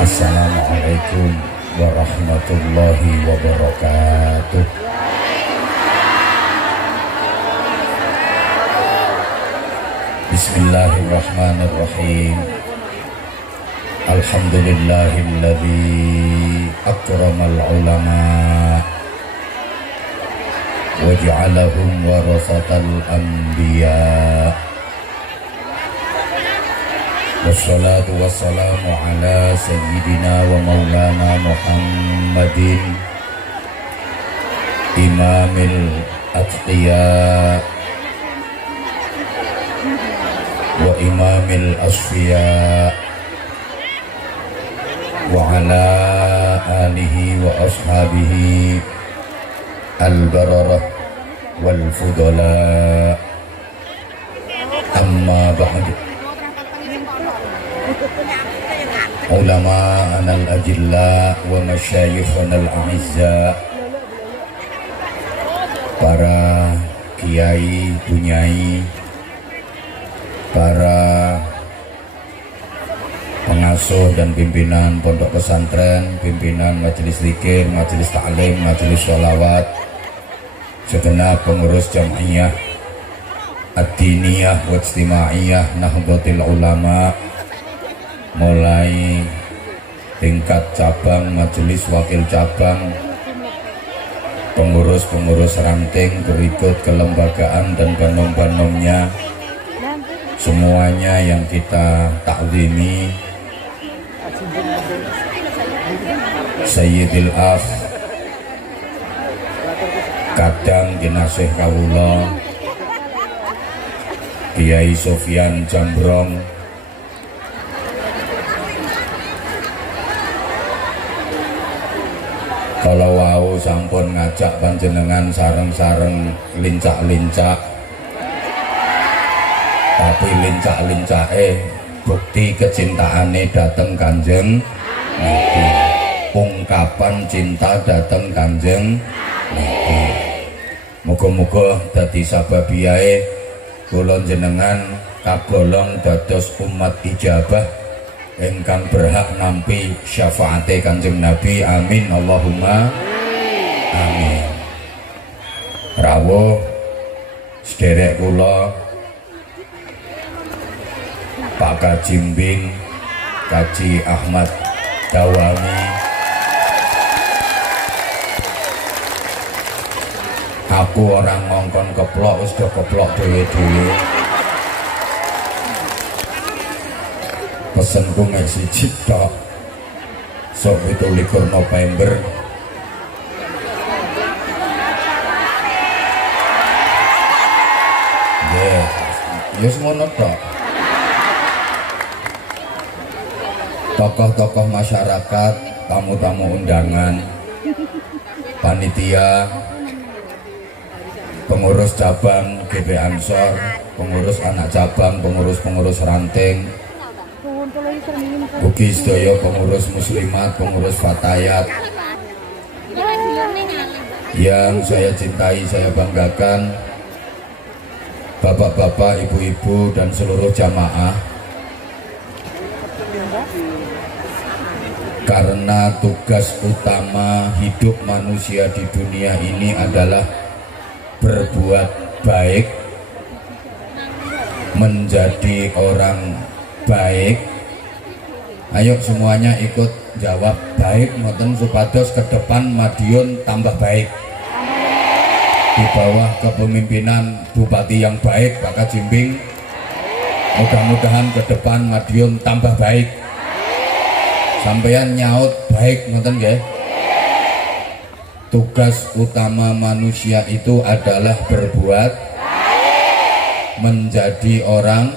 Assalamualaikum warahmatullahi wabarakatuh. Bismillahirrahmanirrahim. Alhamdulillahilladzi akramal ulama wa ja'alahum warasatal anbiya. Wassalatu wassalamu ala sayyidina wa maulana Muhammadin imamil atqiya wa imamil asfiya wa ala alihi wa ashabihi al-bararah wal fudala. Amma ba'du. Ulama anal ajilla wa masyayikhana al-a'izza, para kiai, bunyai, para pengasuh dan pimpinan pondok pesantren, pimpinan majelis zikir, majelis ta'lim, majelis sholawat, segenap pengurus jam'iyah ad-diniyah wa ijtimaiyah Nahdlatul Ulama, mulai tingkat cabang, majelis wakil cabang, pengurus-pengurus ranting, berikut kelembagaan dan banom-banomnya, semuanya yang kita takzimi. Sayyidil Af kadang jenazah kawula Kiai Sofyan Jambrong, kalau wau sampun ngajak panjenengan sareng-sareng lincak-lincak, tapi lincak-lincake bukti kecintaane dateng Kanjeng Nabi, ungkapan cinta dateng Kanjeng Nabi. Muga-muga dadi sababiyae kula jenengan kagolong dados umat ijabah engkang berhak nampi syafaate Kanjeng Nabi. Amin Allahumma amin. Rawuh sederek kula Pak Kajimbing, Kaji Ahmad Dawami, aku orang ngongkon keplok, wis do keplok dhewe-dhewe. Pesenku mek siji tok, sok 17 November. Nggih, ya semono tok. Tokoh-tokoh masyarakat, tamu-tamu undangan, panitia, pengurus cabang GB Ansor, pengurus anak cabang, pengurus-pengurus ranting, ugi sedaya pengurus muslimat, pengurus fatayat yang saya cintai, saya banggakan, bapak-bapak, ibu-ibu dan seluruh jamaah. Karena tugas utama hidup manusia di dunia ini adalah berbuat baik, menjadi orang baik. Ayo semuanya ikut jawab baik, ngoten supados ke depan Madiun tambah baik. Di bawah kepemimpinan Bupati yang baik, Pak Kajimbing, mudah-mudahan ke depan Madiun tambah baik. Sampeyan nyaut baik, ngoten nggih. Tugas utama manusia itu adalah berbuat menjadi orang,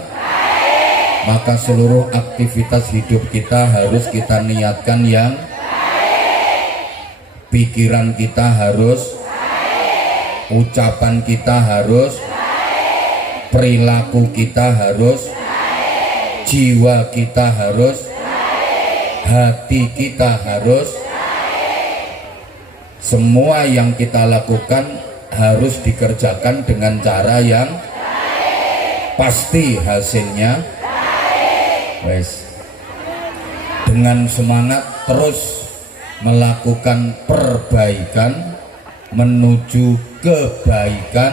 maka seluruh aktivitas hidup kita harus kita niatkan yang pikiran kita harus, ucapan kita harus, perilaku kita harus, jiwa kita harus, hati kita harus, semua yang kita lakukan harus dikerjakan dengan cara yang pasti hasilnya wes dengan semangat terus melakukan perbaikan menuju kebaikan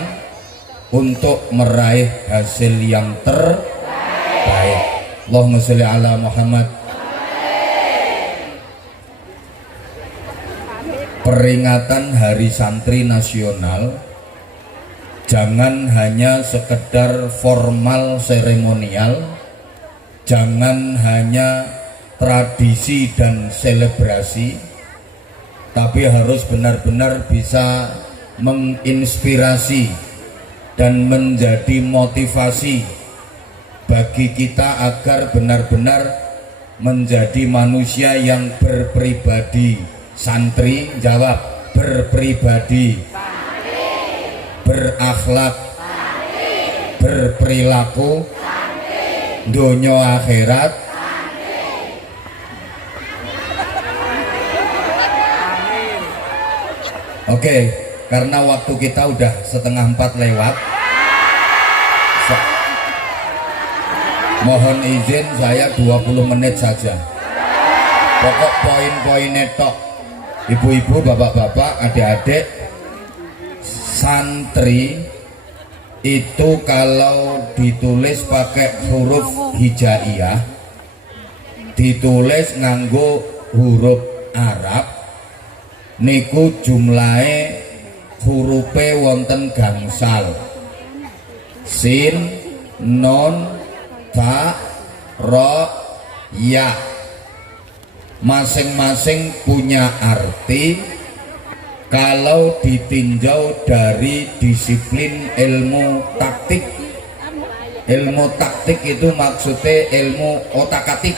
untuk meraih hasil yang terbaik. Allahumma sholli ala Muhammad. Peringatan Hari Santri Nasional jangan hanya sekedar formal seremonial, jangan hanya tradisi dan selebrasi, tapi harus benar-benar bisa menginspirasi dan menjadi motivasi bagi kita agar benar-benar menjadi manusia yang berpribadi. Santri, jawab, berpribadi, berakhlak, berperilaku, donya akhirat. Oke, karena waktu kita udah 3:30 lewat, mohon izin saya 20 menit saja. Pokok poin-poinnya tok. Ibu-ibu, bapak-bapak, adik-adik, santri itu kalau ditulis pakai huruf hijaiyah, ditulis nganggo huruf Arab, niku jumlahe hurufe wonten gangsal. Sin, non, ta, ro, ya. Masing-masing punya arti kalau ditinjau dari disiplin ilmu taktik. Ilmu taktik itu maksudnya ilmu otak-atik.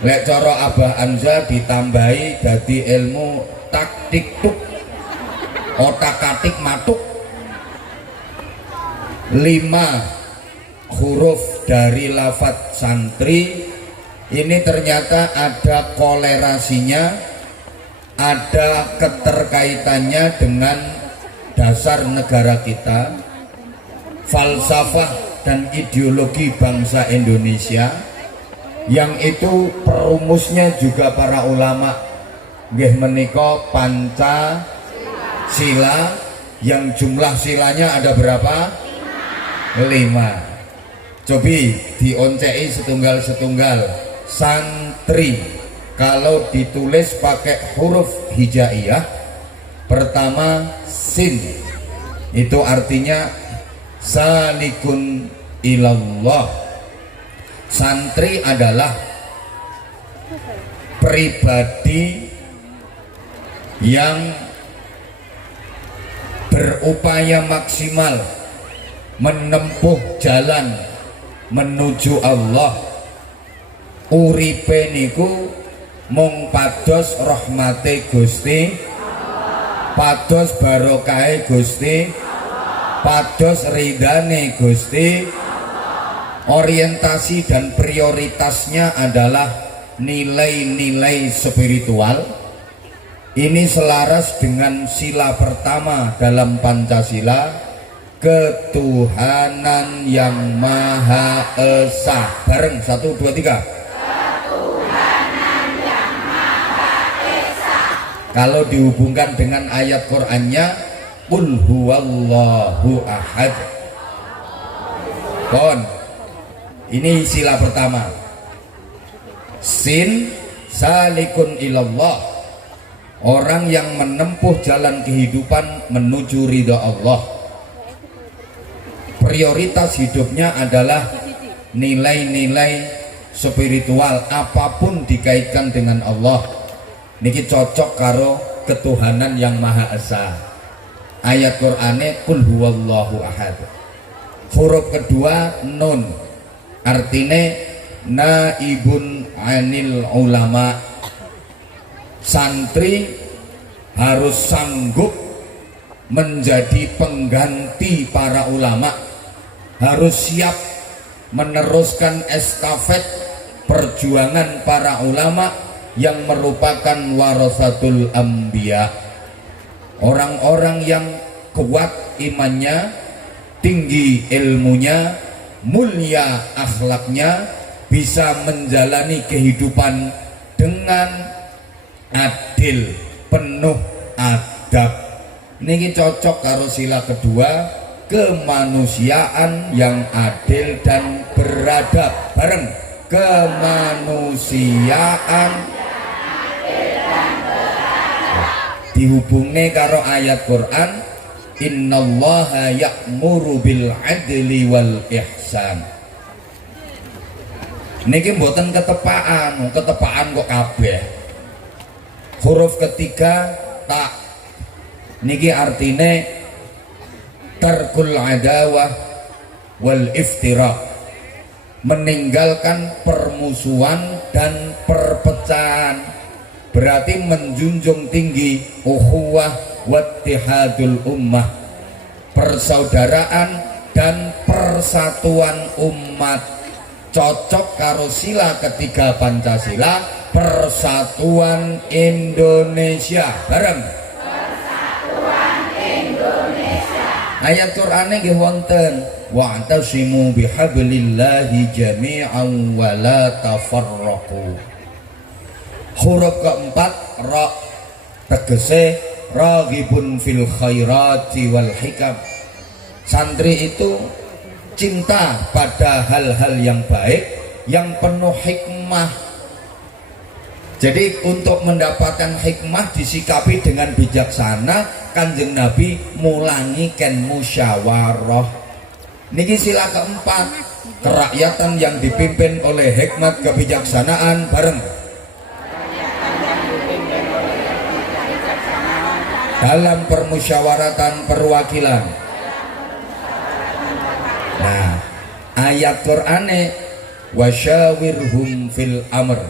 Lek cara Abah Anza ditambahi dari ilmu taktik tuk, otak-atik matuk. 5 huruf dari lafadz santri ini ternyata ada kolerasinya, ada keterkaitannya dengan dasar negara kita, falsafah dan ideologi bangsa Indonesia, yang itu perumusnya juga para ulama. Nggih menika Pancasila, yang jumlah silanya ada berapa? 5. Cobi dioncei setunggal-setunggal. Santri kalau ditulis pakai huruf hijaiyah, pertama sin, itu artinya salikun ilallah. Santri adalah pribadi yang berupaya maksimal menempuh jalan menuju Allah. Uripe niku mung pados rahmate Gusti, pados barokahe Gusti, pados ridane Gusti. Orientasi dan prioritasnya adalah nilai-nilai spiritual. Ini selaras dengan sila pertama dalam Pancasila, ketuhanan yang Maha Esa. Bareng 1, 2, 3. Kalau dihubungkan dengan ayat Qur'annya, Qul huwallahu ahad. Kon, ini sila pertama. Sin, salikun ilallah, orang yang menempuh jalan kehidupan menuju ridha Allah. Prioritas hidupnya adalah nilai-nilai spiritual, apapun dikaitkan dengan Allah. Niki cocok karo ketuhanan yang Maha Esa. Ayat Qur'ane Qul huwallahu ahad. Huruf kedua nun, artine naibun anil ulama. Santri harus sanggup menjadi pengganti para ulama, harus siap meneruskan estafet perjuangan para ulama yang merupakan warasatul anbiya, orang-orang yang kuat imannya, tinggi ilmunya, mulia akhlaknya, bisa menjalani kehidupan dengan adil, penuh adab. Niki cocok karo sila kedua, kemanusiaan yang adil dan beradab. Bareng, kemanusiaan dihubungne karo ayat Quran, innallaha ya'muru bil adli wal ihsan. Niki mboten ketepaan kok kabeh. Huruf ketiga tak niki artine tarkul adawah wal iftiraq, meninggalkan permusuhan dan perpecahan, berarti menjunjung tinggi ukhuwah wattihadul ummah, persaudaraan dan persatuan umat. Cocok karo sila ketiga Pancasila, persatuan Indonesia. Bareng, persatuan Indonesia. Ayat Qur'ane nggih wonten, wa'tasimu bihablillahi jami'an wa la tafarraqu. Huruf keempat ra, tegese raghibun fil khairati wal hikam. Santri itu cinta pada hal-hal yang baik, yang penuh hikmah. Jadi untuk mendapatkan hikmah disikapi dengan bijaksana. Kanjeng Nabi mulangi ken musyawarah. Niki sila keempat, kerakyatan yang dipimpin oleh hikmat kebijaksanaan. Bareng, dalam permusyawaratan perwakilan. Nah, ayat Qur'ane wasyawirhum fil amr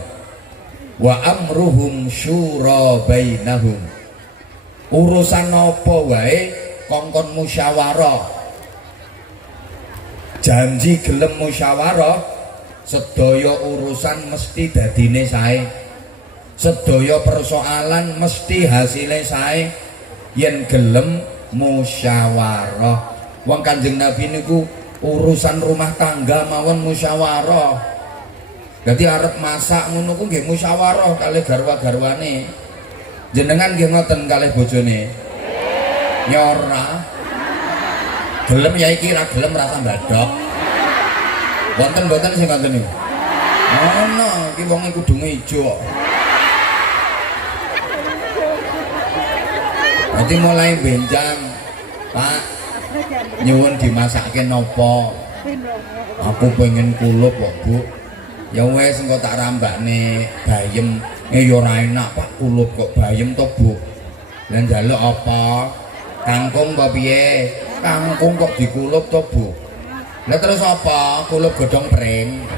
wa amruhum syura bainahum. Urusan apa wae kongkon musyawarah. Janji gelem musyawarah, sedaya urusan mesti dadine sae. Sedaya persoalan mesti hasilnya sae yen gelem musyawarah. Wong Kanjeng Nabi niku urusan rumah tangga mawon musyawarah. Jadi arep masak ngono ku nggih musyawarah kalih garwa-garwane. Jenengan nggih ngoten kalih bojone? Ya ora. Gelem ya iki, ra gelem rasa mbadok. Wonten-wonten sing ngoten niku. Ono iki wong kudunge ijo. Nanti mulai benjang, Pak, nyuwun dimasakke nopo? Aku pengen kulup kok, Bu. Ya wes engko tak rambakne bayem. Ya ora enak, Pak, kulup kok bayem to, Bu. Lah njaluk apa? Kangkung apa piye? Kangkung kok dikulup to, Bu. Lah terus apa? Kulup godhong pring.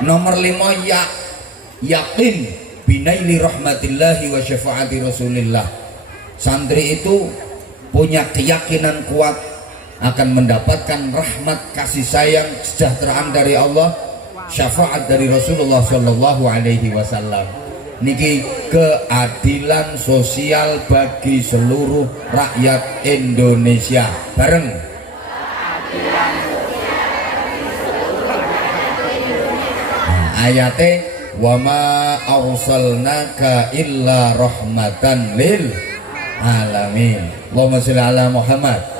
Nomor 5, yakin binaili rahmatillahi wa syafaati rasulillah. Santri itu punya keyakinan kuat akan mendapatkan rahmat, kasih sayang, kesejahteraan dari Allah, syafaat dari Rasulullah Shallallahu Alaihi Wasallam. Niki keadilan sosial bagi seluruh rakyat Indonesia. Bareng, ayate wa ma arsalnaka illa rahmatan lil alamin. Allahumma sholli ala Muhammad.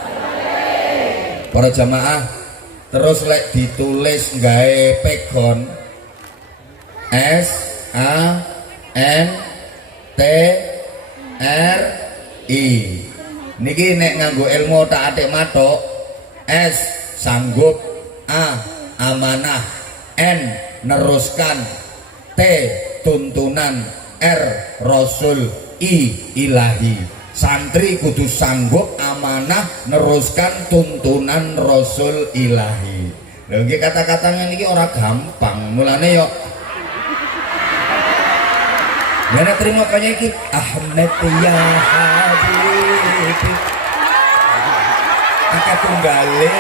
Para jamaah, terus lek ditulis gawe pegon S A N T R I. Niki nek nganggo ilmu tak atik matuk. S sanggup, A amanah, N neruskan, T tuntunan, R rasul, I ilahi. Santri kudu sanggup, amanah, neruskan tuntunan rasul ilahi. Lha nggih kata-katanya niki ora gampang. Mulane yo nek terima kaya iki Ahmed ya Habibi. Akeh tunggale.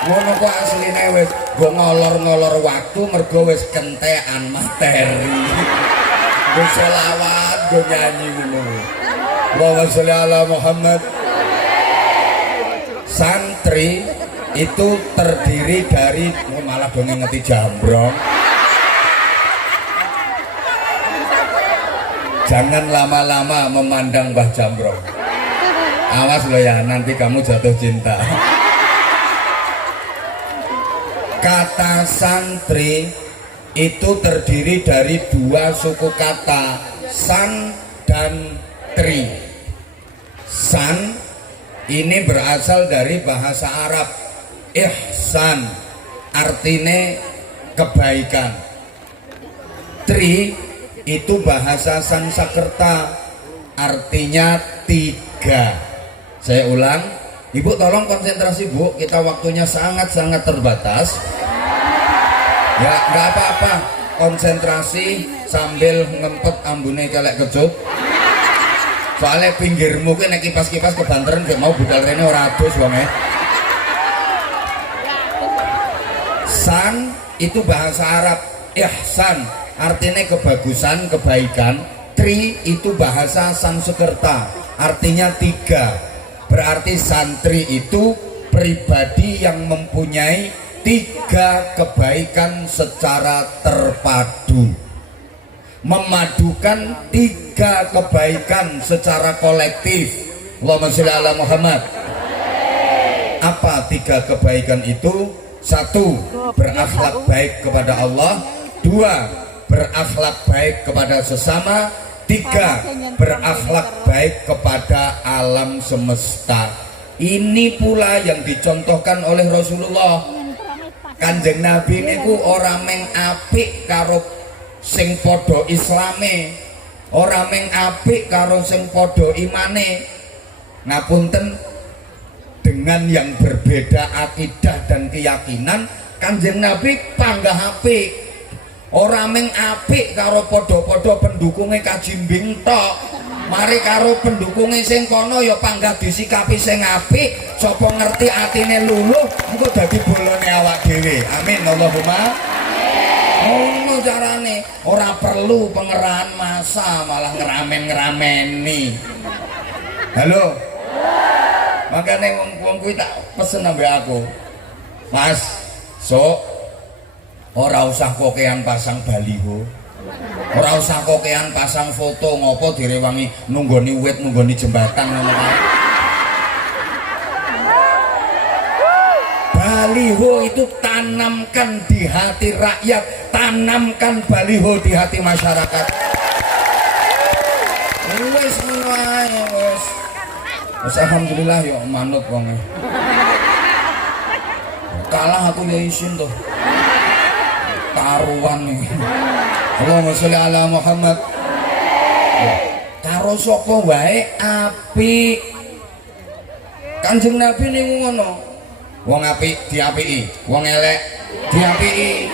Ngono kok asline wis go ngolor-ngolor waktu mergo wis kentekan materi. Go selawat, go nyanyi ngono. Allahumma sholli ala Muhammad. santri itu terdiri dari malah dong ngeti jambrong. Jangan lama-lama memandang Mbah Jambrong. Awas lo ya, nanti kamu jatuh cinta. Kata santri itu terdiri dari dua suku kata, san dan tri. San ini berasal dari bahasa Arab, ihsan, artinya kebaikan. Tri itu bahasa Sanskerta, artinya tiga. Saya ulang, Ibu tolong konsentrasi Bu, kita waktunya sangat-sangat terbatas. Ya nggak apa-apa, konsentrasi sambil ngempet ambune kelek kecut. Soalnya pinggirmu ki nek kipas-kipas kebanteran gak mau budal rene ora adus wong e. San itu bahasa Arab, ihsan artinya kebagusan, kebaikan. Tri itu bahasa Sanskerta, artinya tiga. Berarti santri itu pribadi yang mempunyai tiga kebaikan secara terpadu, memadukan tiga kebaikan secara kolektif. Allahumma sholli ala Muhammad. Apa tiga kebaikan itu? Satu, berakhlak baik kepada Allah. Dua, berakhlak baik kepada sesama. Tiga, berakhlak baik kepada alam semesta. Ini pula yang dicontohkan oleh Rasulullah. Kanjeng Nabi niku ora meng apik karo sing padha islame, ora meng apik karo sing padha imane. Ngapunten, dengan yang berbeda akidah dan keyakinan, Kanjeng Nabi panggah apik. Ora meng apik karo padha-padha pendukunge kajimbing tok. Mari karo pendukunge sing kono ya panggah disikapi sing apik, sapa ngerti atine luluh engko dadi bolone awak dhewe. Amin Allahumma. Ngono carane, ora perlu pengerahan massa malah ngeramen-ngerameni. Halo. Makane wong kuwi tak pesen ambek aku. Mas, sok ora usah kokean pasang baliho, ora usah kokean pasang foto ngopo direwangi nunggoni wit, nunggoni jembatan ngono kae. Baliho itu tanamkan di hati rakyat, tanamkan baliho di hati masyarakat. Wis ngono ae wis. Wis alhamdulillah ya manut wong. Kalah aku ya isin tuh. Taruhan nih. Allahumma sholli ala Muhammad. Karo sapa wae apik. Kanjeng Nabi niku ngono. Wong apik diapiki, wong elek diapiki.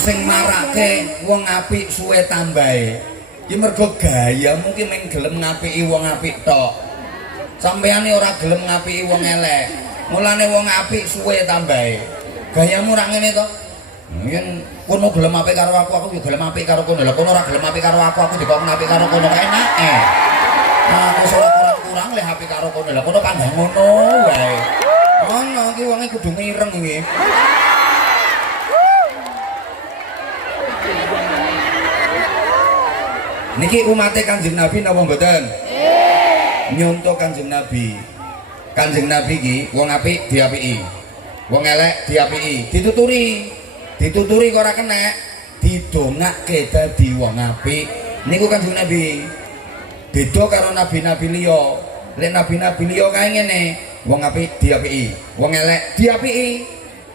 Sing marake wong apik suwe tambahe. Iki mergo gaya mungkin meng gelem ngapiki wong apik tok. Sampeyan ora gelem ngapiki wong elek. Mulane wong apik suwe tambahe. Gayamu ora ngene to. Yen kono gelem apik karo aku yo gelem apik karo kono. Lah kono ora gelem apik karo aku dikon apik karo kono enake. Nah, wis ora kurang-kurang leh apik karo kono. Lah kono panggah ngono wae. Ono iki wonge kudu mireng iki. Niki umate Kanjeng Nabi napa mboten? Nggih. Nyonto Kanjeng Nabi. Kanjeng Nabi ki wong apik diapiki, wong elek diapiki, dituturi kok ora kenek, didongake dadi wong apik. Niku Kanjeng Nabi. Beda karo nabi-nabi liya. Lek nabi-nabi liya kae ngene, wong apik diapiki, wong elek diapiki,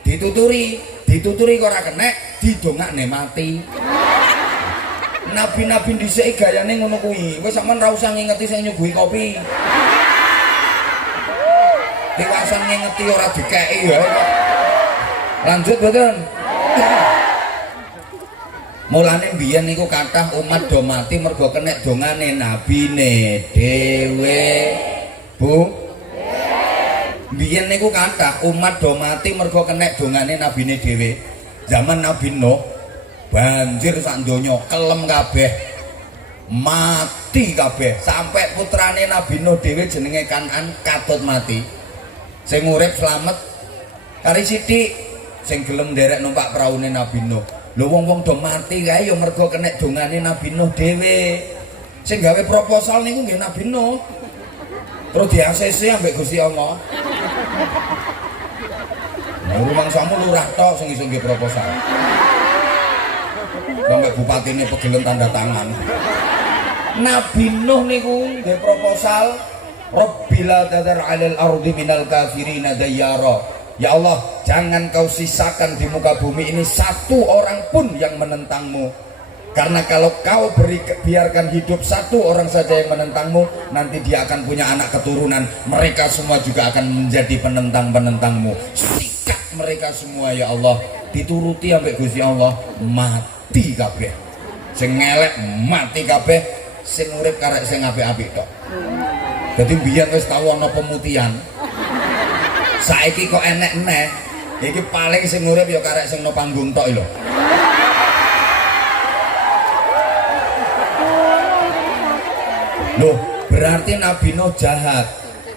dituturi kok ora kenek, didongakne mati. Nabi-nabi dhisik gayane ngono kuwi. Wis sampean ra usah ngingeti sing nyuguhi kopi. Dewasan ngingeti ora dikeki ya kok. Lanjut mboten? Mulane mbiyen niku kathah umat do mati mergo kenek dongane nabine dhewe. Bu. Mbiyen niku kathah umat do mati mergo kenek dongane nabine dhewe. Zaman Nabi Nuh banjir sak donya kelem kabeh. Mati mati kabeh. Sampai putrane Nabi Nuh dhewe jenenge Kan'an katut mati. Sing urip slamet kari sithik sing gelem nderek numpak praune Nabi Nuh. Lho wong-wong do mati kae ya mergo kenek dongane Nabi Nuh dhewe. Sing gawe proposal niku nggih Nabi Nuh. Terus di ACC ambek Gusti Allah. Nah, rumangsamu lurah tok sing iso nggih proposal. Sampai bupati ini pegelen tanda tangan. Nabi Nuh niku nggih proposal Rabbila tadar 'alal ardi minal kafirina dayyara. Ya Allah, jangan kau sisakan di muka bumi ini satu orang pun yang menentangmu. Karena kalau kau biarkan hidup satu orang saja yang menentangmu, nanti dia akan punya anak keturunan. Mereka semua juga akan menjadi penentang-penentangmu. Sikat mereka semua ya Allah. Dituruti sampai Gusti Allah, mati kabeh. Sing ngelek mati kabeh, sing urip karek sing apik-apik tok. Jadi biyen wis tau ana pemutihan. Saiki kok enek neh. Iki paling sing urip ya karek sing no panggung tok lho. Loh, berarti Nabi Nuh jahat.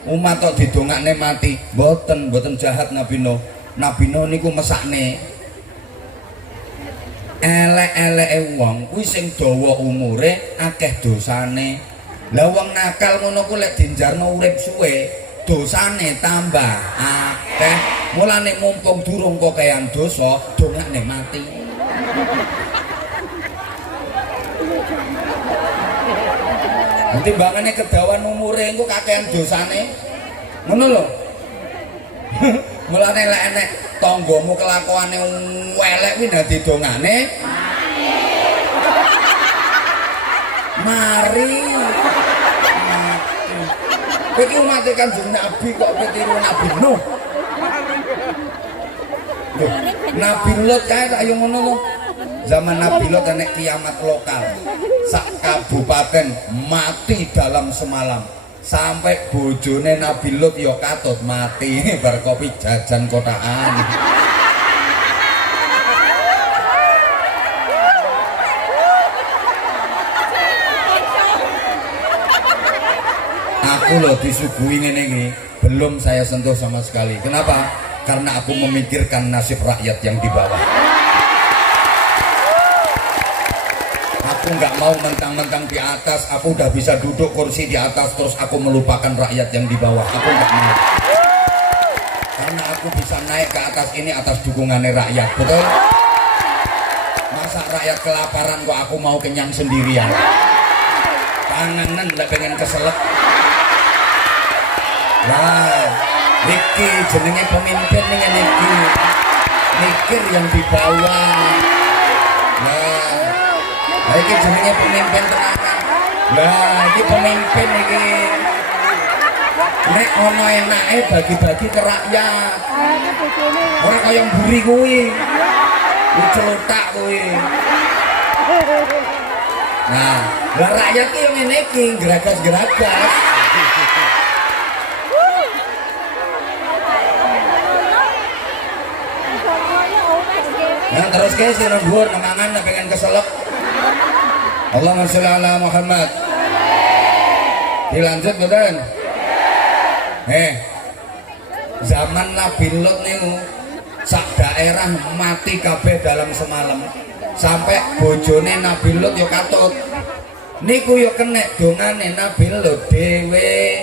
Umat kok didongakne mati. Mboten jahat Nabi Nuh. Nabi Nuh niku mesakne elek-eleke wong kuwi sing dawa umure akeh dosane. Lah wong nakal ngono ku lek dinjarno urip suwe, dosane tambah akeh. Mulane mumpung durung kokean dosa, dongakne mati. Nanti bangane kedawan umure engko kakean dosane. Ngono lho. Mulane lek enek tanggamu kelakuane elek kuwi dadi dongane mari. Iki umat Kanjeng Nabi kok ketiru Nabi Nuh. Nabi Lut kae ayo ngono lho. Zaman Nabi Lut enek kiamat lokal. Sak kabupaten mati dalam semalam. Sampai bojone Nabi Lut ya katut mati bar kopi jajan kotaan. Aku loh disuguhi ngene iki, belum saya sentuh sama sekali. Kenapa? Karena aku memikirkan nasib rakyat yang di bawah. Aku nggak mau mentang-mentang di atas, aku udah bisa duduk kursi di atas terus aku melupakan rakyat yang di bawah. Aku nggak mau. Karena aku bisa naik ke atas ini atas dukungannya rakyat, betul? Masa rakyat kelaparan kok aku mau kenyang sendirian? Panganan nggak pengen keselak. Nah, niki jenenge pemimpin nih niki. Mikir yang di bawah. Nah, iki jenenge pemimpin tenanan. Lah, iki pemimpin iki. Nek ono enake bagi-bagi ke rakyat. Ora kaya mburi kuwi. Celutak kuwi. Nah, lah rakyat ki yang ngene iki, geragas-geragas. Yang terus ke sira dhuwur nemangan pengen keselep. Allahumma sholli ala Muhammad. Dilanjut mboten? Zaman Nabi Lut niku sak daerah mati kabeh dalam semalam. Sampai bojone Nabi Lut yo katut. Niku yo kenek dongane Nabi Lut dhewe.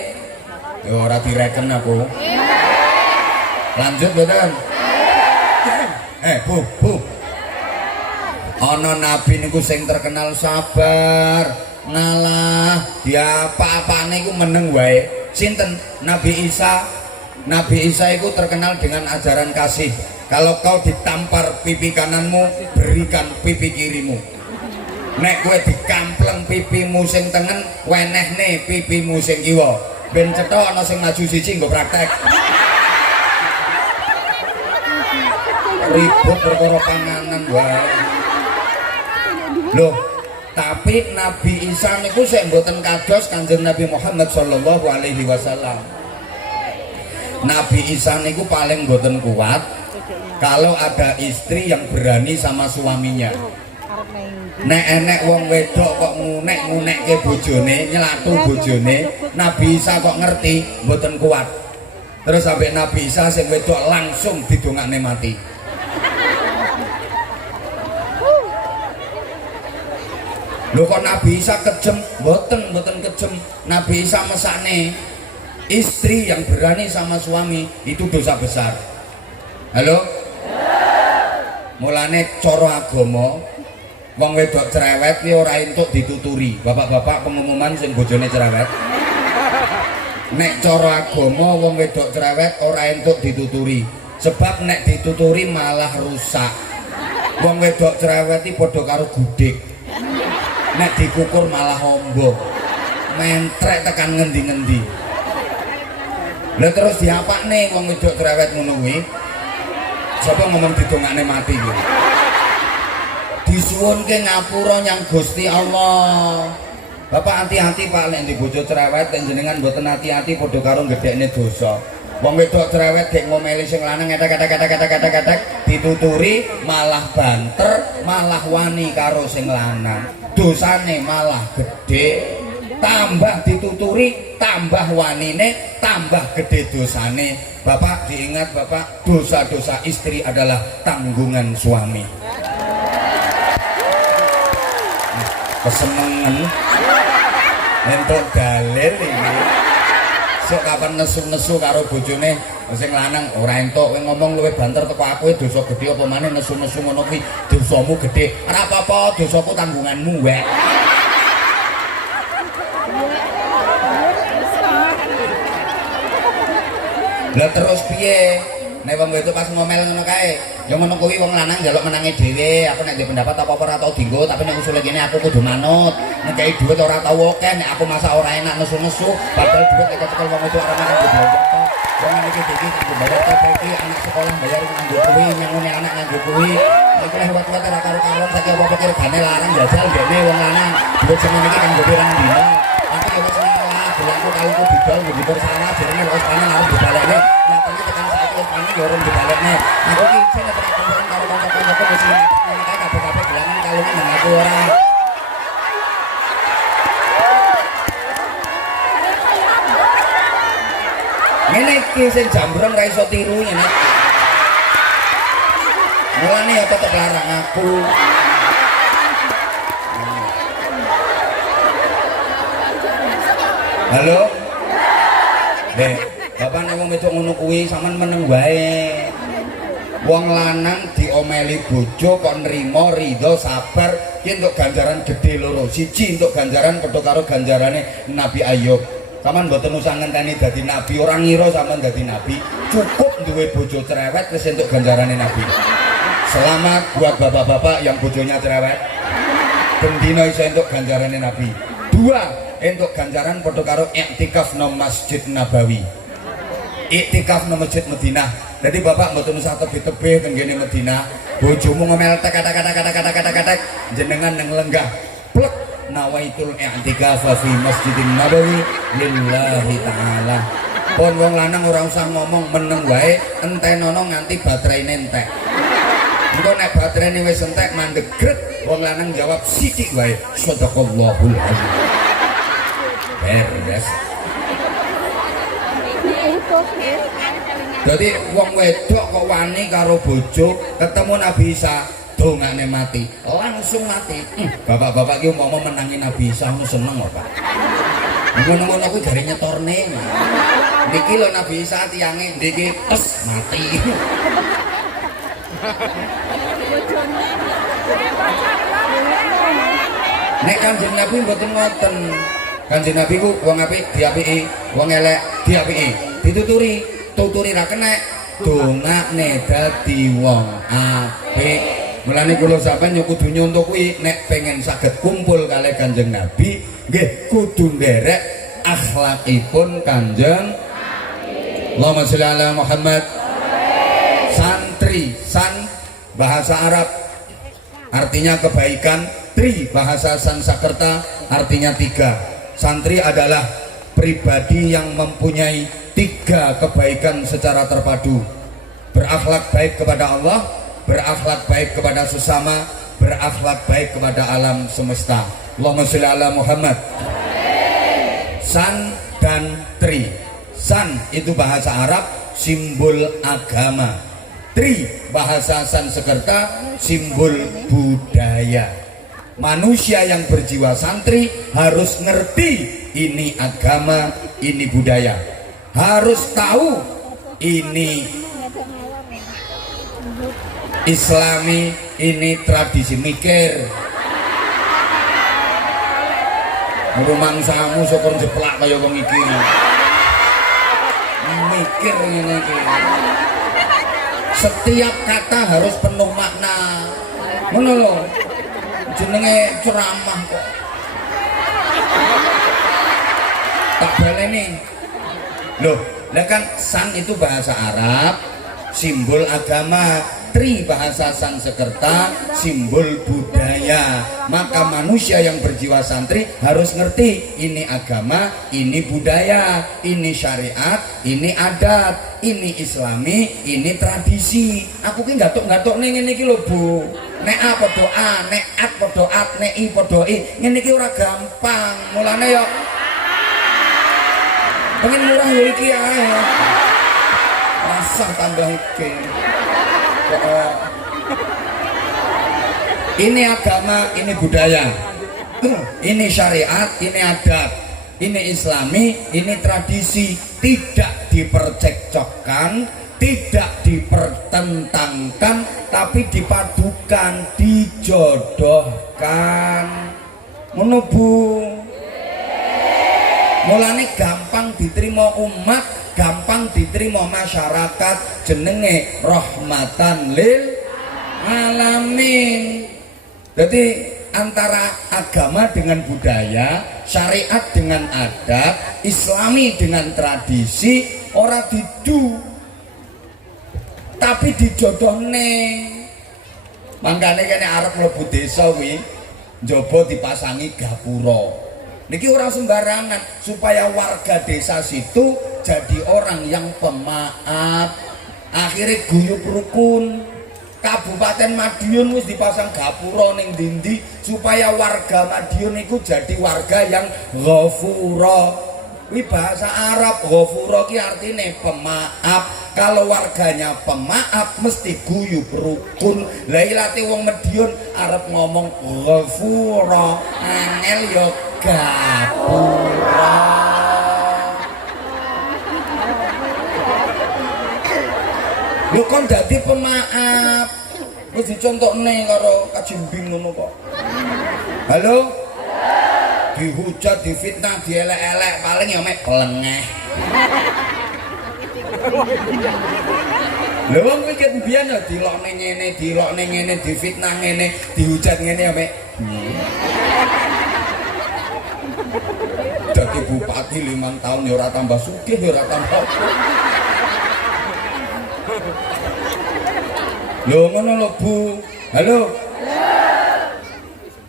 Yo ora direken aku. Lanjut mboten? Bu. Ana nabi niku sing terkenal sabar, ngalah, dia apa-apane iku meneng wae. Sinten? Nabi Isa. Nabi Isa itu terkenal dengan ajaran kasih. Kalau kau ditampar pipi kananmu, berikan pipi kirimu. Nek kowe dikampleng pipimu sing tengen, wenehne pipimu sing kiwa. Ben cetha ana sing maju siji nggo praktek. Ribut perkara panganan wae. Loh, tapi Nabi Isa niku sik mboten kados Kanjeng Nabi Muhammad sallallahu alaihi wasallam. Nabi Isa niku paling mboten kuat kalau ada istri yang berani sama suaminya. Nek enek wong wedok kok ngunek-ngunekke bojone, nyelatu bojone, Nabi Isa kok ngerti mboten kuat. Terus sampai Nabi Isa sing wedok langsung didongakne mati. Lho kok Nabi Isa kejem? Mboten kejem. Nabi Isa mesakne istri yang berani sama suami itu dosa besar. Halo? Mulane cara agama wong wedok cerewet ki ora entuk dituturi. Bapak-bapak pengumuman sing bojone cerewet. Nek cara agama wong wedok cerewet ora entuk dituturi. Sebab nek dituturi malah rusak. Wong wedok cerewet iki padha karo gudik. Nek dikukur malah ombo. Mentrek tekan ngendi-ngendi. Lah terus diapakne wong wedok cerewet ngono kuwi? Sapa ngomong didongakne mati kuwi? Disuwunke ngapura nyang Gusti Allah. Bapak hati-hati Pak lek di bojo cerewet ten jenengan mboten hati-hati padha karo gedhekne dosa. Wong wedok cerewet gek ngomeli sing lanang etek dituturi malah banter, malah wani karo sing lanang. Dosane malah gede. Tambah dituturi, tambah wanine, tambah gede dosane. Bapak diingat Bapak, dosa-dosa istri adalah tanggungan suami. Kesenengan entuk dalil iki. Sok kapan nesu-nesu karo bojone sing lanang ora entuk kowe ngomong luwih banter teko aku dosa gedhe apa maneh nesu-nesu ngono kuwi dosamu gedhe. Ora apa-apa, dosaku tanggunganmu wae. Lah terus piye? Nek wong wedok pas ngomel ngono kae, ya ngono kuwi wong lanang njaluk menangi dhewe. Aku nek ndek pendapat apa-apa ora tau dienggo, tapi nek usule kene aku kudu manut. Nek kei dhuwit ora tau akeh, nek aku masak ora enak nesu-nesu, padahal dhuwit nek cekel wong wedok ora mangan belanja tok. Wong iki iki bayar TP iki anak sekolah bayar nganggo kuwi, nyangune anak nganggo kuwi. Nek lek wat-wat ora karo-karon saiki apa pikir gane larang jajal dene wong lanang. Dhuwit semen iki kanggo pirang dina. Aku ya wis ngalah, bulanku kalungku didol nggo salah jenenge wis panen harus dibalekne. Nyatane tekan saiki panen ya urung dibalekne. Aku iki isin nek ketemu karo kanca-kancaku wis ngene kae kabeh-kabeh bilangan kalunge nang aku ora. Ngene iki sing jambron ra iso tiru ngene. Mulane ya tetep larang aku. Halo? Bapak nek wong wedok ngono kuwi sampean meneng wae. Wong lanang diomeli bojo kok nrimo, ridho, sabar, ki entuk ganjaran gede loro. Siji entuk ganjaran padha karo ganjarane Nabi Ayub. Sampeyan mboten usah ngenteni dadi nabi, ora ngira sampeyan dadi nabi. Cukup duwe bojo cerewet wis entuk ganjarane nabi. Selamat buat bapak-bapak yang bojonya cerewet. Bendina iso entuk ganjarane nabi. Dua, entuk ganjaran padha karo iktikaf nang Masjid Nabawi. Iktikaf nang Masjid Madinah. Jadi bapak mboten usah tebih-tebih teng kene Madinah. Bojomu ngomel kata-kata jenengan nang lenggah. Plek nawaitul i'tikaf fi Masjidin Nabawi lillahi taala. Pun wong lanang ora usah ngomong meneng wae, entenono nganti baterainé entek. Engko nek baterainé wis entek mandeg gret, wong lanang jawab sithik wae. Shadaqallahul azim. Beres. Jadi wong wedok kok wani karo bojo ketemu Nabi Isa dongane mati, langsung mati. Bapak-bapak ki umpama menangi Nabi Isa seneng kok, Pak. Ngono-ngono kuwi gare nyetorne. Niki lho Nabi Isa tiyange ndiki tes mati. Nek Kanjeng Nabi mboten ngoten. Kanjeng Nabi ku wong apik diapiki, wong elek diapiki. Dituturi, tuturi ra kenek, dongakne dadi wong apik. Mulane kula sampeyan yo kudu nyontoh kuwi nek pengen saged kumpul kalih Kanjeng Nabi, nggih kudu nderek akhlakipun Kanjeng Nabi. Allahumma sholli ala Muhammad. Santri, san bahasa Arab artinya kebaikan, tri bahasa Sanskerta artinya tiga. Santri adalah pribadi yang mempunyai tiga kebaikan secara terpadu. Berakhlak baik kepada Allah, berakhlak baik kepada sesama, berakhlak baik kepada alam semesta. Allahumma sholli ala Muhammad. San dan tri. San itu bahasa Arab, simbol agama. Tri bahasa Sanskerta, simbol budaya. Manusia yang berjiwa santri harus ngerti ini agama, ini budaya. Harus tahu ini Islami, ini tradisi. Mikir rumangsamu sokor jeplak kaya wong iki. Mikir ngene iki. Setiap kata harus penuh makna. Ngono lho. Jenenge ceramah kok. Tak baleni. Loh, lah kan san itu bahasa Arab, simbol agama. Tri bahasa Sanskerta, simbol budaya. Maka manusia yang berjiwa santri harus ngerti ini agama, ini budaya, ini syariat, ini adat, ini Islami, ini tradisi. Aku ki gatuk-gatuk ning ngene iki lho, Bu. Nek A padha A, nek at padha at, nek I padha I. Ngene iki ora gampang. Mulane yo pengen murah yo iki ae. Rasah tambah iki. Ini agama, ini budaya, ini syariat, ini adat, ini Islami, ini tradisi. Tidak dipercekcokkan, tidak dipertentangkan, tapi dipadukan, dijodohkan. Menubu mulane gampang diterima umat, gampang diterima masyarakat. Jenenge rahmatan lil alamin. Jadi antara agama dengan budaya, syariat dengan adat, Islami dengan tradisi ora didu, tapi dijodohne. Mangkane kene arep mlebu desa kuwi njaba dipasangi gapura. Niki orang sembarangan, supaya warga desa situ jadi orang yang pemaaf. Akhirnya guyub rukun. Kabupaten Madiun wis dipasang gapura ning dindi supaya warga Madiun itu jadi warga yang ghafura. Ini bahasa Arab, ghafura ki artinya pemaaf. Kalau warganya pemaaf mesti guyub rukun. Lah ilate wong Madiun arep ngomong ghafura, angel yo gapura. Lho kon dadi pemaaf. Wis dicontokne karo kajimbing ngono kok. Halo? Dihujat, difitnah, dielek-elek, paling ya mek pelengeh. Lho wong kuwi ket mbiyen ya dilokne ngene, difitnah ngene, dihujat ngene ya mek. Dadi bupati 5 tahun ya ora tambah sugih, ya ora tambah. Lho ngono lho Bu. Halo.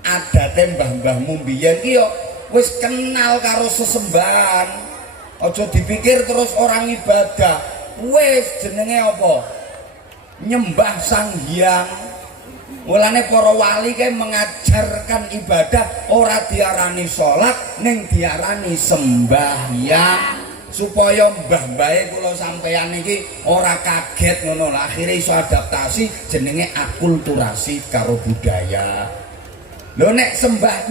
Adate mbah-mbahmu mbiyen ki yo wis kenal karo sesembahan. Aja dipikir terus orang ibadah. Wis jenenge apa? Nyembah Sang Hyang. Mulane para wali kae mengajarkan ibadah ora diarani salat ning diarani sembahyang. Supaya mbah-mbahe kula sampeyan iki ora kaget ngono lho, akhire iso adaptasi jenenge akulturasi karo budaya. Lho nek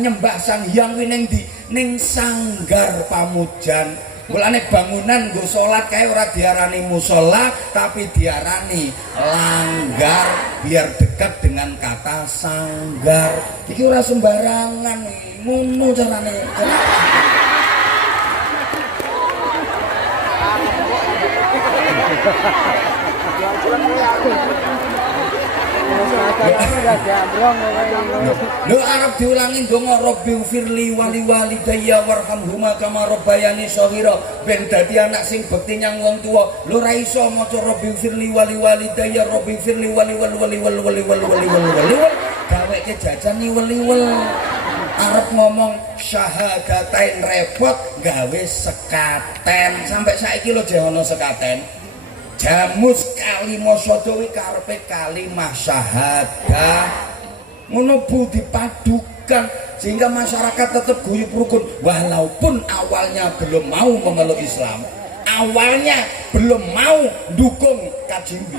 nyembah Sang Hyang kuwi ning ndi? Ning sanggar pamujan. Mulane bangunan nggo salat kae ora diarani musala tapi diarani langgar biar dekat dengan kata sanggar. Iki ora sembarangan ngono carane. Lho arep diulangi donga Rabbil firli wali walidayya warhamhuma kama rabbayani shaghira ben dadi anak sing bekti nyang wong tuwa. Lho ra iso maca Rabbil firli wali walidayya Rabbil firli wali gaweke jajan niwel-niwel. Arep ngomong syahadatain repot gawe sekaten. Sampai saiki lho jek ono sekaten. Jamus kalimah sadha karepe kalimah syahadah. ngono Bu, dipadukan sehingga masyarakat tetap guyub rukun walaupun awalnya belum mau memeluk Islam, awalnya belum mau dukung Kajimbi,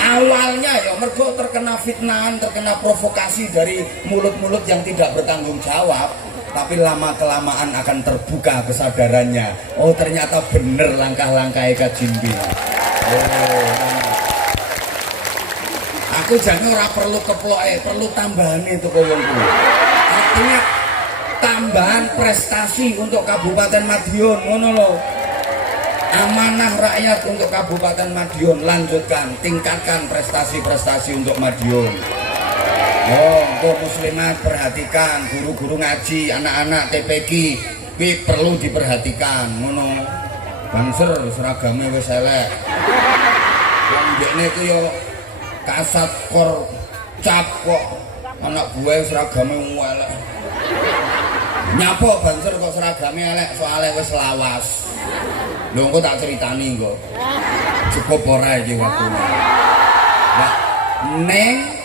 awalnya ya mergo terkena fitnahan, terkena provokasi dari mulut-mulut yang tidak bertanggung jawab, tapi lama kelamaan akan terbuka kesadarannya, oh ternyata bener langkah-langkah Kajimbi. Aku jangan ora perlu keploke, perlu tambahan itu koyongku. Artinya tambahan prestasi untuk Kabupaten Madiun, ngono lho. Amanah rakyat untuk Kabupaten Madiun, lanjutkan, tingkatkan prestasi-prestasi untuk Madiun. Oh, untuk muslimat perhatikan, guru-guru ngaji, anak-anak TPQ, ini perlu diperhatikan, ngono. Banser seragamnya wis elek. Wong ndekne ku yo kasat kor cap kok anak gue seragamnya elek. Nyapa banser kok seragamnya elek soalnya wis lawas. Lho engko tak ceritani kok. Cukup ora iki waktune. Nah, neng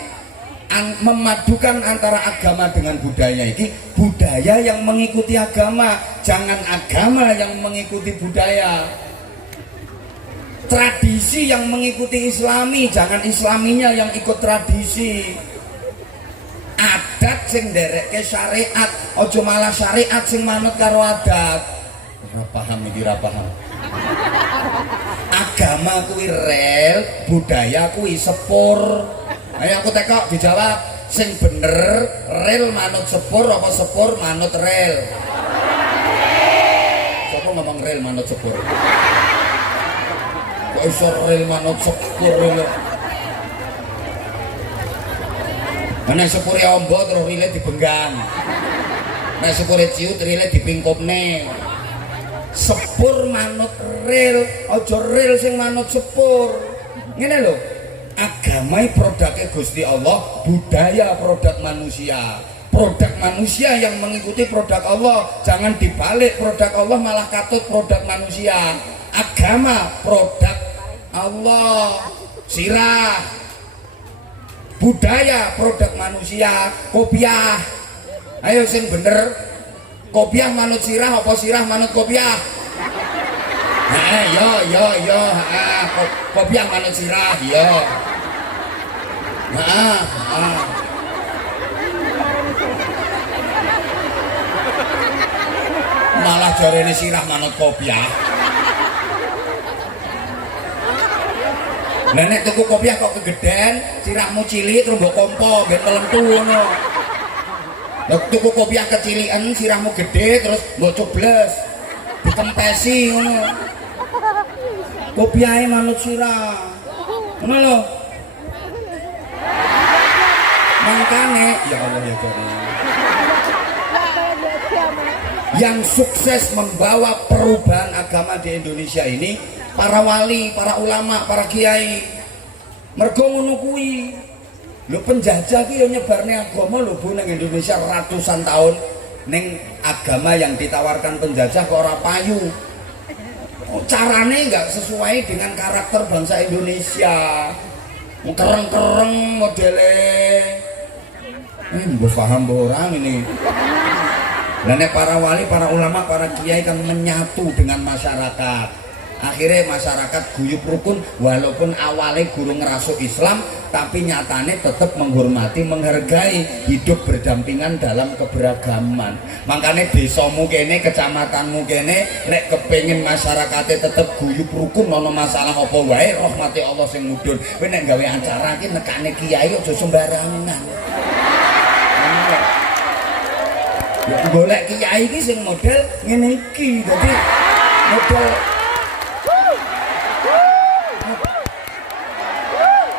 memadukan antara agama dengan budaya ini, budaya yang mengikuti agama, jangan agama yang mengikuti budaya. Tradisi yang mengikuti Islami, jangan Islaminya yang ikut tradisi. Adat sing nderekke syariat, aja malah syariat sing manut karo adat. Ora paham iki, ora paham. Agama kuwi rel, budaya kuwi sepur. Ayo aku tekok dijawab, sing bener rel manut sepur apa sepur manut rel? Siapa ngomong rel manut sepur? Kok iso rel manut sepur lho? Nek sepure ombo terus rile dibenggang. Nek sepure ciut rile dipingkupne. Sepur manut rel, aja rel sing manut sepur. Ngene lho. Agama produknya Gusti Allah, budaya produk manusia. Produk manusia yang mengikuti produk Allah, jangan dibalik produk Allah malah katut produk manusia. Agama produk Allah, sirah. Budaya produk manusia, kopiah. Ayo sing bener, kopiah manut sirah apa sirah manut kopiah? Yo, kopiah manut sirah, yo. Malah jarene sirah manut kopiah. Lah nek tuku kopiah kok kegeden, sirahmu cilik terus mbok kompo, nggih melentu ngono. Lah tuku kopiah keciliken, sirahmu gede terus mbok cobles. Dikempesi ngono. Kopiahe manut sirah. Ngono lho. Makane ya Allah ya Tuhan. Yang sukses membawa perubahan agama di Indonesia ini para wali, para ulama, para kiai. Mergo ngono kuwi. Lho penjajah ki yo nyebarne agama lho Bu nang Indonesia ratusan tahun. Ning agama yang ditawarkan penjajah kok ora payu. Carane nggak sesuai dengan karakter bangsa Indonesia. Kereng-kereng modelnya. Mbok paham mbok orang ini. Lah nek para wali, para ulama, para kiai kan menyatu dengan masyarakat. Akhirnya masyarakat guyub rukun walaupun awalnya guru ngerasuk Islam tapi nyatane tetap menghormati, menghargai, hidup berdampingan dalam keberagaman. Makanya desamu kene, kecamatanmu kene nek kepengin masyarakatnya tetap guyub rukun ono masalah apa wae rahmati Allah sing mudhun. Kowe nek gawe acara iki nekane kiai aja sembarangan. Ya golek kiai iki sing model ngene iki. Dadi model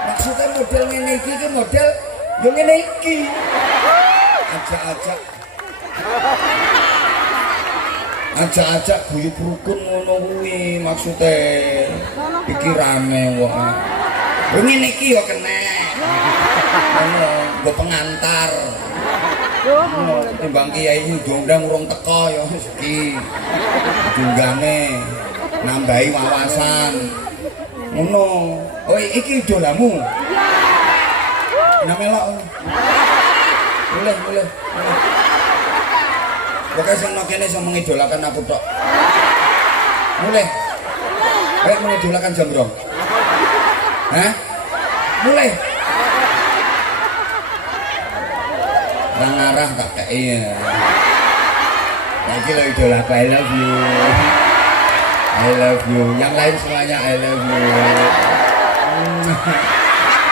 maksudnya model ngene iki ki model yo ngene iki. Ajak-ajak guyub rukun ngono kuwi maksude. Pikirane kok. Yo ngene iki yo kena. Ngono, nggo pengantar. Timbang kiai diundang urung teko ya iki. Dunggane nambahi wawasan. Ngono. Oh iki idolamu. Nah melok. Boleh. Pokoknya sing kene iso mengidolakan aku tok. Mulai. Kayak mengidolakan Jambrong. Hah? Mulai. Nang arah tak kei. Lagi lo idolaku, I love you. I love you. Yang lain semuanya I love you.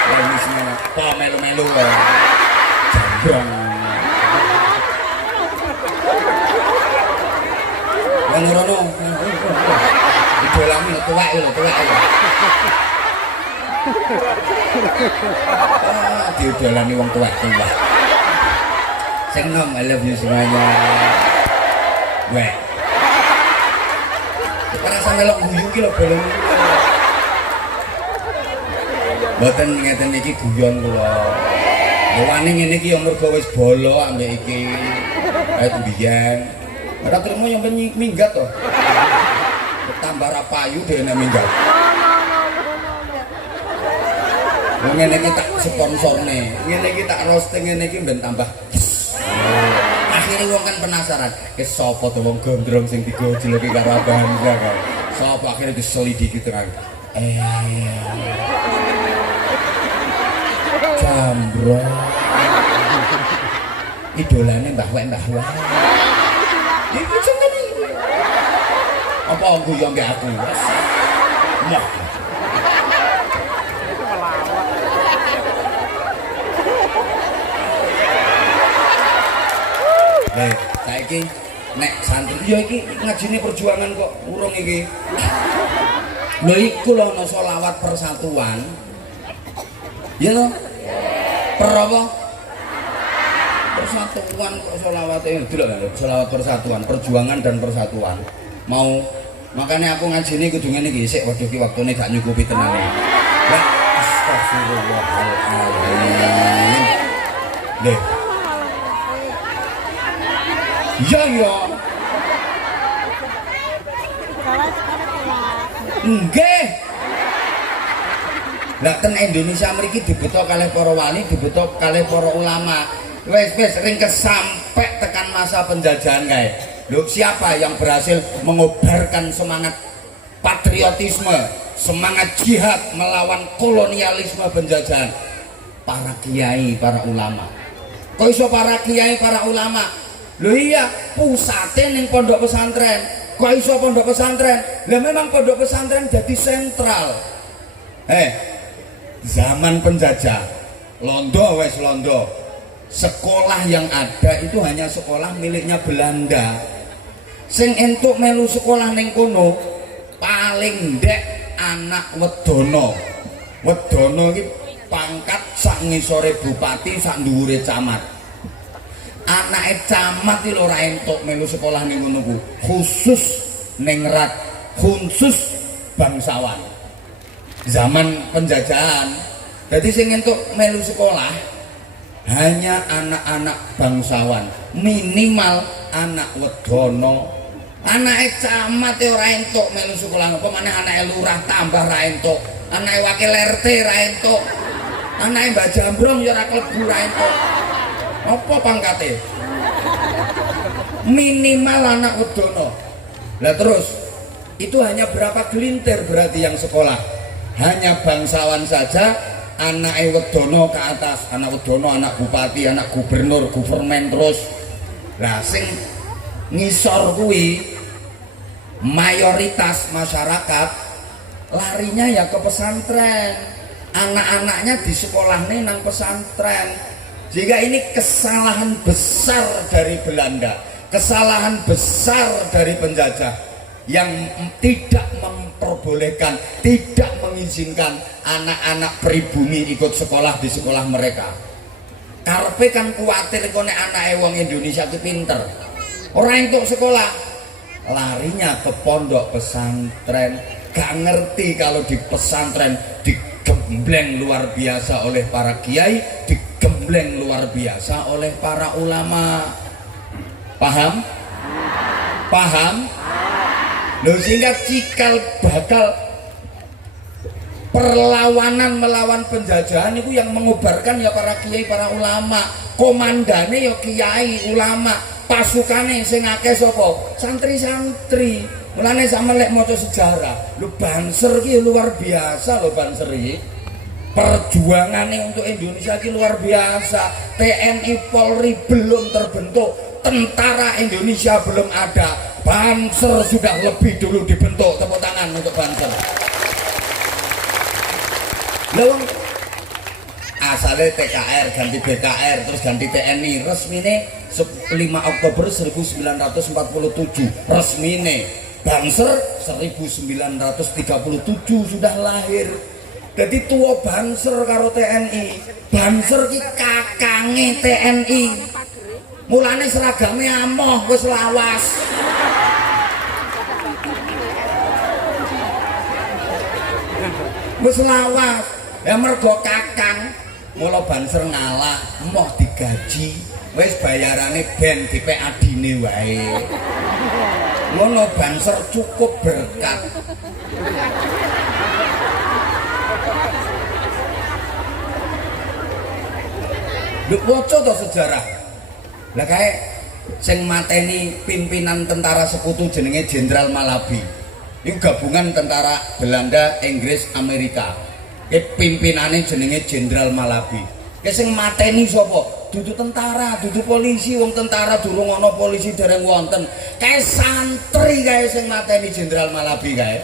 Lagi semua. Kok melu-melu ya. Jambrong. Yang rono. Idolami tuwek lho. Diidolani wong tuwek. Sing nom, I love you semuanya. Weh. Rasa melok guyu ki lho bolong. Mboten ngeten iki guyon kula. Wani ngene iki ya mergo wis bolo ambek iki. Kayak mbiyen. Ora trimo yang minggat to. Tambah ra payu dhewe nek minggat. Ngene iki tak sponsorne. Ngene iki tak roasting ngene iki ben tambah. Akhirnya wong kan penasaran, ke sapa to wong gondrong sing digojloki karo Abangsa kan. Sapa akhirnya diselidiki terang. Jambrong. Idolane Mbah Wek. Iku jenenge. Apa guyon mbek aku? Nah. Saiki nek santri ya iki ngajine perjuangan kok urung iki. Lho iku lho ana selawat persatuan. Ya lho. Apa? Persatuan kok selawate delok lho, selawat persatuan, perjuangan dan persatuan. Mau makanya aku ngajine kudu ngene iki sik waduh iki waktune gak nyukupi tenan iki. Ya astagfirullahaladzim. Deh. Ya. Nggih. Lah ten Indonesia mriki dibeto kalih para wali, dibeto kalih para ulama. Wis ringkes sampai tekan masa penjajahan kae. Lho siapa yang berhasil mengobarkan semangat patriotisme, semangat jihad melawan kolonialisme penjajahan? Para kiai, para ulama. Kok iso para kiai, para ulama? Lho iya, pusate ning pondok pesantren. Kok iso pondok pesantren? Lah memang pondok pesantren jadi sentral. Zaman penjajah, londo. Sekolah yang ada itu hanya sekolah miliknya Belanda. Sing entuk melu sekolah ning kono paling ndek anak wedono. Wedono iki pangkat sak ngisore bupati, sak dhuwure camat. Anake camat iki lho ora entuk melu sekolah ning kono ku. Khusus ningrat, khusus bangsawan. Zaman penjajahan. Jadi sing entuk melu sekolah hanya anak-anak bangsawan, minimal anak wedono. Anake camat ora entuk melu sekolah, apa maneh anake lurah tambah ra entuk, anake wakil RT ra entuk, anake Mbah Jambrong ya ora klebu ra entuk. Apa pangkate? Minimal anak wedono. Lah terus itu hanya berapa gelintir berarti yang sekolah? Hanya bangsawan saja. Anak wedono ke atas, anak wedono, anak bupati, anak gubernur, guvermen terus. Lah sing ngisor kuwi mayoritas masyarakat larinya ya ke pesantren. Anak-anaknya di sekolah nih nang pesantren. Jika ini kesalahan besar dari Belanda, kesalahan besar dari penjajah yang tidak memperbolehkan, tidak mengizinkan anak-anak pribumi ikut sekolah di sekolah mereka. Karepe kan kuwatir kok nek anake wong Indonesia itu pinter. Ora entuk sekolah, larinya ke pondok pesantren. Gak ngerti kalau di pesantren digembleng luar biasa oleh para kiai, digembleng luar biasa oleh para ulama. Paham? Paham? Lho sehingga cikal bakal perlawanan melawan penjajahan itu yang mengubarkan ya para kiai, para ulama, komandane ya kiai, ulama, pasukane sing akeh sapa? Santri-santri. Mulane sampe lek maca sejarah, lho Banser ki luar biasa lho Banser iki. Perjuangannya untuk Indonesia ki luar biasa. TNI Polri belum terbentuk, tentara Indonesia belum ada, Banser sudah lebih dulu dibentuk. Tepuk tangan untuk Banser. Lawang asalnya TKR ganti BKR terus ganti TNI, resmine 5 Oktober 1947 resmine. Banser 1937 sudah lahir. Jadi tua Banser karo TNI. Banser ki kakange TNI. Mulane seragame amoh wis lawas. Wis lawas. Ya mergo kakang, mula Banser ngalah, moh digaji, wis bayarane ben dipek adine wae. Ngono Banser cukup berkat. Lho waca to sejarah. Lah kae sing mateni pimpinan tentara sekutu jenenge Jenderal Malabi. Iku gabungan tentara Belanda, Inggris, Amerika. Pimpinane jenenge Jenderal Malabi. Sing mateni sapa? Dudu tentara, dudu polisi. Wong tentara durung ana, polisi dereng wonten. Kae santri kae sing mateni Jenderal Malabi kae.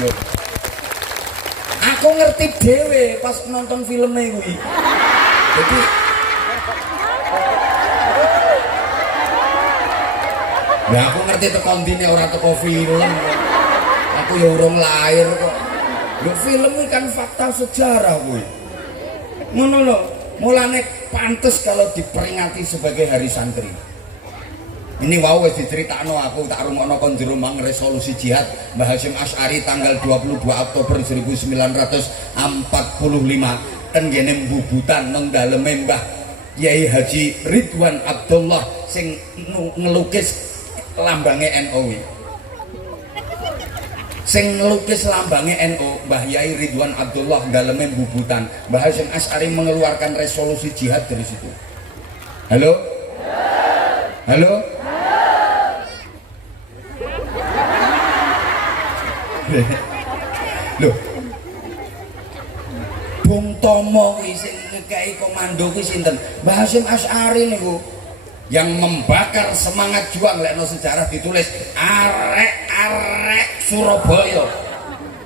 Lho. Aku ngerti dhewe pas nonton filmnya kuwi. Jadi ya aku ngerti teko ndine ora teko film. Aku ya urung lahir kok. Lho film ini kan fakta sejarah kuwi. Ngono lho, mulane pantes kalau diperingati sebagai hari santri. Ini wau wis diceritakno aku tak rungokno kon jero mang resolusi jihad Mbah Hasyim Asy'ari tanggal 22 Oktober 1945 ten kene mbubutan nang daleme Mbah Kyai Haji Ridwan Abdullah sing ngelukis lambange NU. Sing ngelukis lambange NU Mbah Yai Ridwan Abdullah daleme mbubutan. Mbah Hasyim Asy'ari mengeluarkan resolusi jihad dari situ. Halo? Halo? Loh. Bung Tomo kuwi sing ngekeki komando kuwi sinten? Mbah Hasyim Asy'ari niku. Yang membakar semangat juang lekno sejarah ditulis arek-arek Surabaya.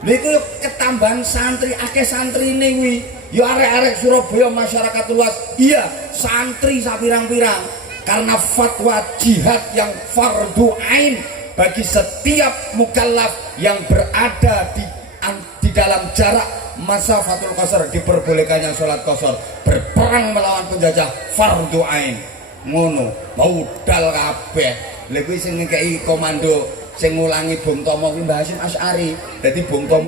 Niku ketambahan santri, akeh santrine kuwi. Ya arek-arek Surabaya masyarakat luas. Iya, santri sapirang-pirang. Karena fatwa jihad yang fardu ain bagi setiap mukallaf yang berada di dalam jarak masafatul qasar, diperbolehkannya sholat qasar, berperang melawan penjajah fardu ain. Ngono modal kabeh. Lha kuwi sing ngekeki komando sing ngulangi Bung Tomo kuwi Mbah Hasyim Asy'ari. Dadi Bung Tomo